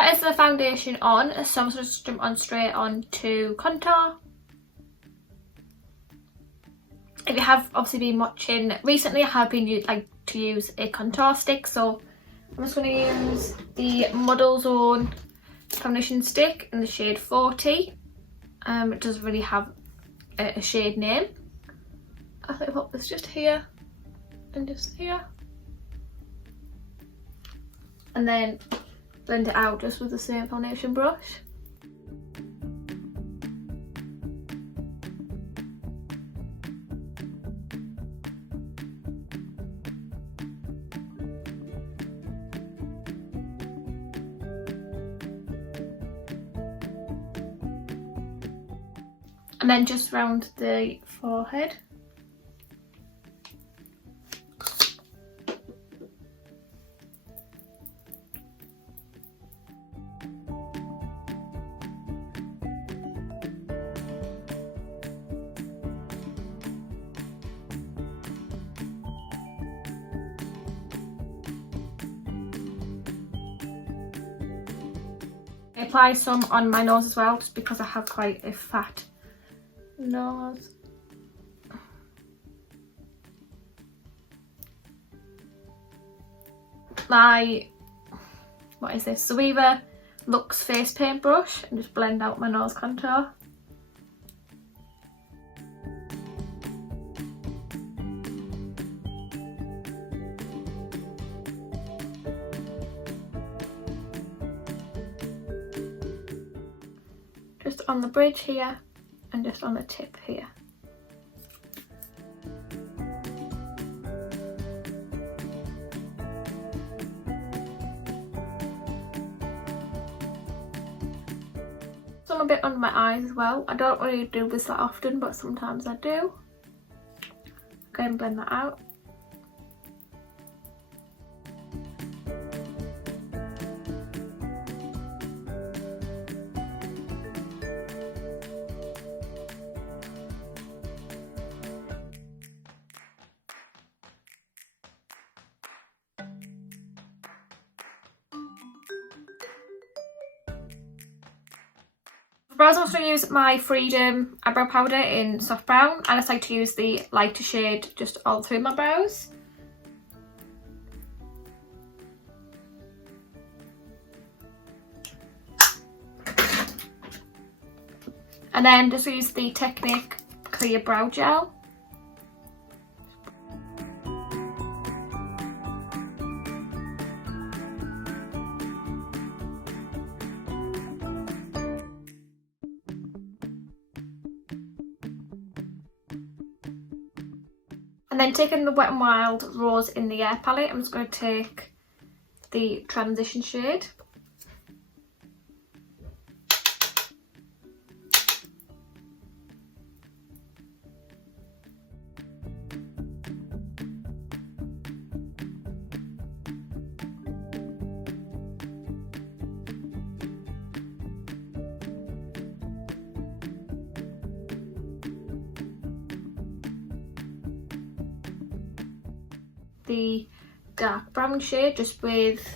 that is the foundation on, so I'm just jump on straight on to contour. If you have obviously been watching recently, I have been like to use a contour stick, so I'm just going to use the Model Zone foundation stick in the shade 40. It doesn't really have a shade name. I think I'll put this just here and just here, and then blend it out just with the same foundation brush. And then just round the forehead. I apply some on my nose as well, just because I have quite a fat nose. My, what is this, Zoeva Luxe face paint brush, and just blend out my nose contour. Just on the bridge here and just on the tip here. Some a bit under my eyes as well. I don't really do this that often, but sometimes I do. Go and blend that out. Brows, I also use my Freedom eyebrow powder in soft brown, and I just like to use the lighter shade just all through my brows. And then just use the Technique Clear Brow Gel. And then taking the Wet n Wild Rose in the Air palette, I'm just going to take the transition shade. The dark brown shade just with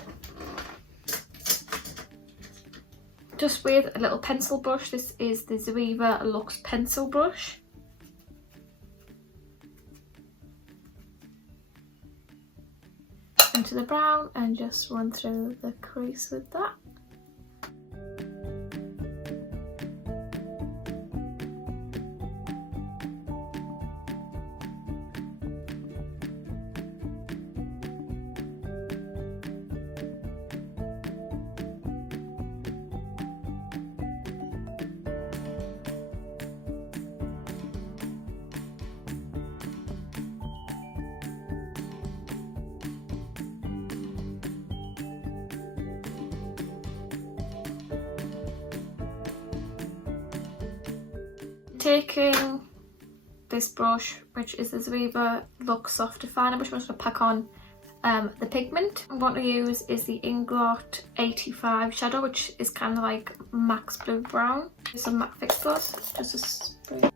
a little pencil brush. This is the Zoeva Luxe pencil brush. Into the brown and just run through the crease with that. Taking this brush, which is the Zoeva Luxe Soft Definer brush, I'm just going to pack on the pigment. I'm going to use is the Inglot 85 shadow, which is kind of like Max Blue Brown. Use some matte fix gloss, just a spray.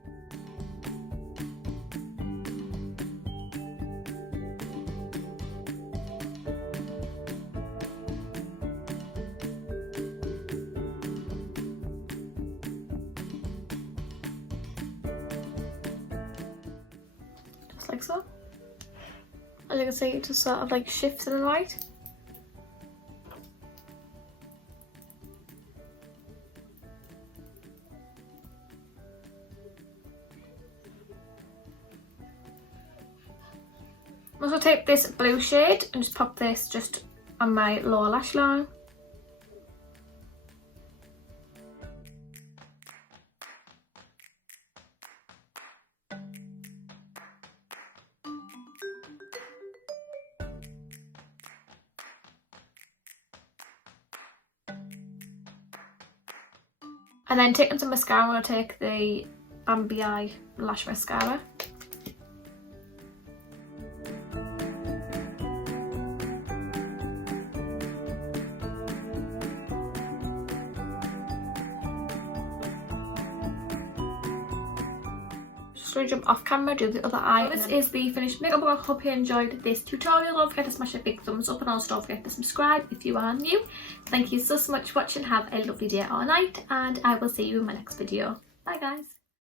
like so. As you can see, it just sort of like shifts in the light. I'm also take this blue shade and just pop this just on my lower lash line. And then taking some mascara, I'm going to take the Abbiewilloughbyxo lash mascara. Just going to jump off camera, do the other eye. This is the finished makeup look. I hope you enjoyed this tutorial. Don't forget to smash a big thumbs up and also don't forget to subscribe if you are new. Thank you so much for watching. Have a lovely day or night and I will see you in my next video. Bye guys.